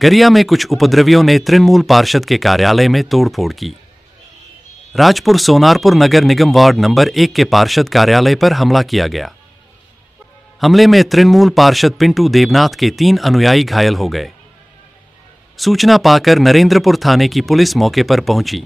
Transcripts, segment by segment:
गरिया में कुछ उपद्रवियों ने तृणमूल पार्षद के कार्यालय में तोड़फोड़ की। राजपुर सोनारपुर नगर निगम वार्ड नंबर 1 के पार्षद कार्यालय पर हमला किया गया। हमले में तृणमूल पार्षद पिंटू देवनाथ के 3 अनुयायी घायल हो गए। सूचना पाकर नरेंद्रपुर थाने की पुलिस मौके पर पहुंची।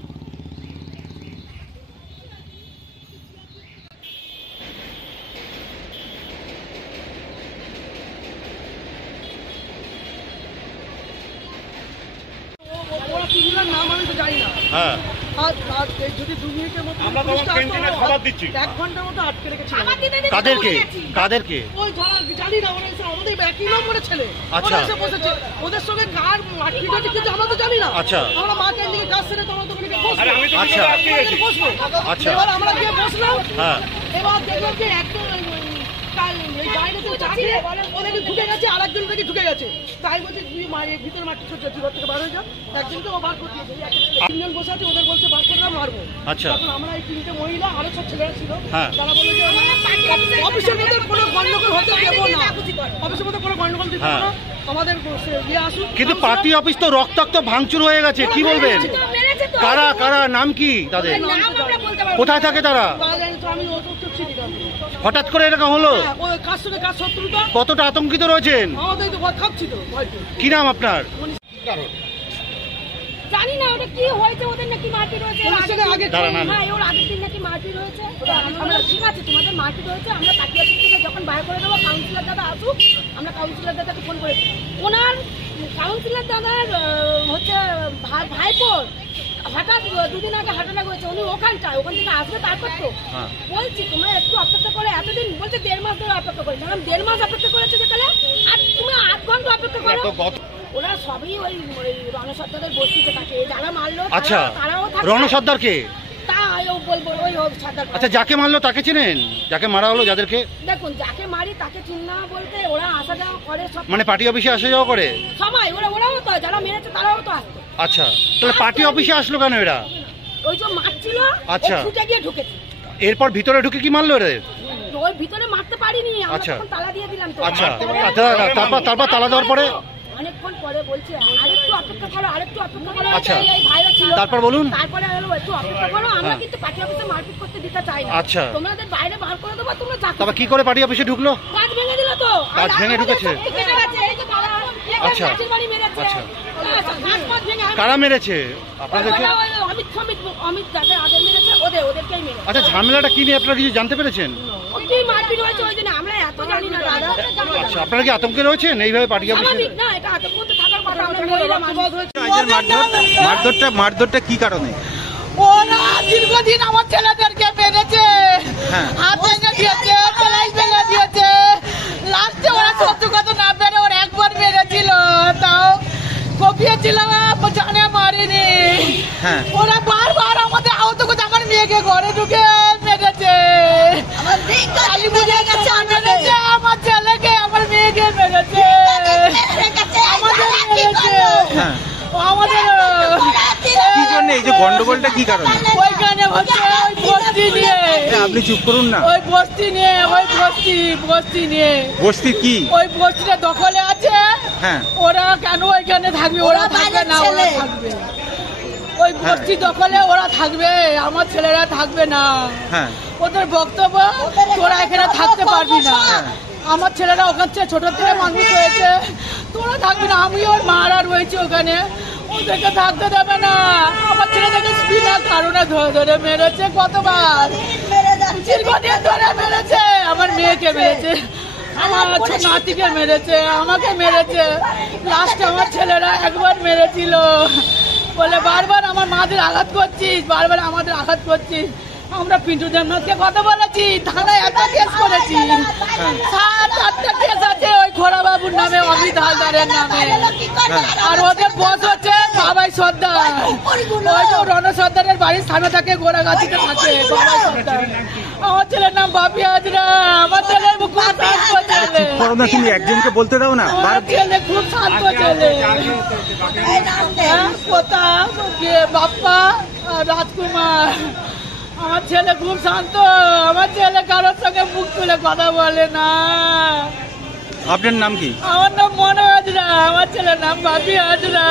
কিন্তু পার্টি অফিস তো রক্তাক্ত ভাঙচুর হয়ে গেছে, কি বলবেন? কারা কারা, নাম কি তাদের? কোথায় থাকে তারা? হঠাৎ করে এরকম হলো? কতটা আতঙ্কিত রয়েছেন? কি নাম আপনার? জানি না ওটা কি হয়েছে, ওদের নাকি মারপিট হয়েছে, ওর আগের দিন নাকি মারপিট হয়েছে। আমরা ঠিক আছে, তোমাদের মারপিট হয়েছে, আমরা তাকিয়ে থেকে যখন বাইরে করে দেবো, কাউন্সিলর দাদা আসুক, আমরা কাউন্সিলর দাদাকে ফোন করেছি। ওনার কাউন্সিলর দাদার হচ্ছে ভাইপোর হঠাৎ 2 দিন আগে হাঁটানা করেছে, উনি ওখান থেকে আসবে, তারপর তো বলছি তোমরা একটু অপেক্ষা করে, এতদিন বলছে 1.5 মাস ধরে অপেক্ষা করে, ম্যাডাম 1.5 মাস অপেক্ষা করেছে যেখানে, আর তুমি 8 ঘন্টা অপেক্ষা করো। ওরা সবই ওই রণসর্দারের বস্তিতে থাকে, যারা মারলো তারাও থাকে। রণসর্দারকে তাও বলবো ওই সর্দার। আচ্ছা, যাকে মারলো তাকে চেনেন? যাকে মারা হলো, যাদেরকে দেখুন, যাকে মারি তাকে চিন্না বলতে ওরা আসা যাওয়া করে সব, মানে পার্টি অফিসে আসা যাওয়া করে সবাই, ওরাও তো যারা মেরেছে তারাও তো আসতো। আচ্ছা, তাহলে পার্টি অফিসে আসলো কেন এরা? ওই যে মারছিল, আচ্ছা, ছুটে গিয়ে ঢুকেছে। এরপর ভিতরে ঢুকে কি মারলো এরা? ওই ভিতরে মারতে পারিনি, আমরা তখন তালা দিয়ে দিলাম তো। আচ্ছা, তারপর তালা দেওয়ার পরে অনেকক্ষণ পরে বলছে আরেকটু অপেক্ষা করো, আরেকটু অপেক্ষা করো। আচ্ছা, এই ভাইরা ছিল, তারপর বলুন। তারপরে হলো একটু অপেক্ষা করো, আমরা কিন্তু পার্টি অফিসে মারপিট করতে দিতে চাই না। আচ্ছা, তোমাদের বাইরে বার করে দেবো, তোমরা চাকরি। তবে কি করে পার্টি অফিসে ঢুকলো? কাজ ভেঙে দিল তো, কাজ ভেঙে ঢুকেছে। আচ্ছা, আচ্ছা, কারা মেরেছে আপনাদেরকে? অমিত দাদা আগে মেরেছে, ওদেরকেই মেরেছে। আচ্ছা, ঝামেলাটা কি নিয়ে আপনারা কিছু জানতে পেরেছেন? মারপিট হয়েছে ওই দিন, আমরা এত জানি না দাদা। আচ্ছা, আপনারা কি আতঙ্কে রয়েছেন এইভাবে পার্টি অফিসে? না, এটা আতঙ্ক থাকার কথা। মারধরটা কি কারণে? ওরা দীর্ঘদিন আমার ছেলেদেরকে মেরেছে, হাত ভেঙে দিয়েছে, সেলাই ভেঙে দিয়েছে। লাস্টে ওরা সহ্য করতে না পেরে ওরা একবার মেরেছিল, তাও কপিয়েছিল, জানে মারিনি। ওরা বারবার আমাদের আহত করতে, আমার মেয়েকে ঘরে ঢুকে মেরেছে, মেরেছে আমার ছেলেকে, আমার মেয়েকে মেরেছে, আমাদের মেরেছে। আমাদের কি জন্য এই যে গন্ডগোলটা কি কারণে? ওইখানে হচ্ছে ওই বস্তি নিয়ে। আপনি চুপ করুন না। ওই বস্তি নিয়ে, ওই বস্তি নিয়ে। বস্তি কি? ওই বস্তিটা দখলে আছে। ওরা কেন ওইখানে থাকবে? ওরা থাকবে না, ওরা থাকবে ওই বস্তি দখলে, ওরা থাকবে, আমার ছেলেরা থাকবে না। ওদের বক্তব্য তোরা এখানে থাকতে পারবি না, আমার ছেলেরা ওখান থেকে ছোট থেকে মানুষ হয়েছে, তোরা থাকবি না। আমি ওর মারা রয়েছে ওখানে, ওদেরকে থাকতে দেবে না। আমার ছেলেদেরকে বিনা কারণে ধরে ধরে মেরেছে, কতবার দীর্ঘদিন ধরে মেরেছে। আমার মেয়েকে মেরেছে, আমার নাতিকে মেরেছে, আমাকে মেরেছে। লাস্টে আমার ছেলেরা একবার মেরেছিল বলে বারবার আমার মাদের আঘাত করছিস, বারবার আমাদের আঘাত করছিস। আমরা পিন্টু দেবনাথকে কথা বলেছি, থানায় একটা কেস করেছি, 7-8টা কেস আছে ওই খোড়াবাবুর নামে, অমিত হালদারের নামে। আর ওদের বস হচ্ছে বাবাই সর্দার, ওই যে রণ সর্দারের বাড়ির সামনে থাকে, গোড়াগাছিতে থাকে বাবাই সর্দার। আমার ছেলের নাম বাপি হাজরা, আমার ছেলের খুব শান্ত ছেলে। তুমি একজনকে বলতে দাও না। আমার ছেলে খুব শান্ত ছেলে, প্রতাপ, বাপ্পা, রাজকুমার। আমার ছেলে খুব শান্ত, আমার ছেলে কারোর সঙ্গে মুখ তুলে কথা বলে না। আপনার নাম কি? আমার নাম মনে হাজরা, আমার ছেলের নাম বাপি হাজরা।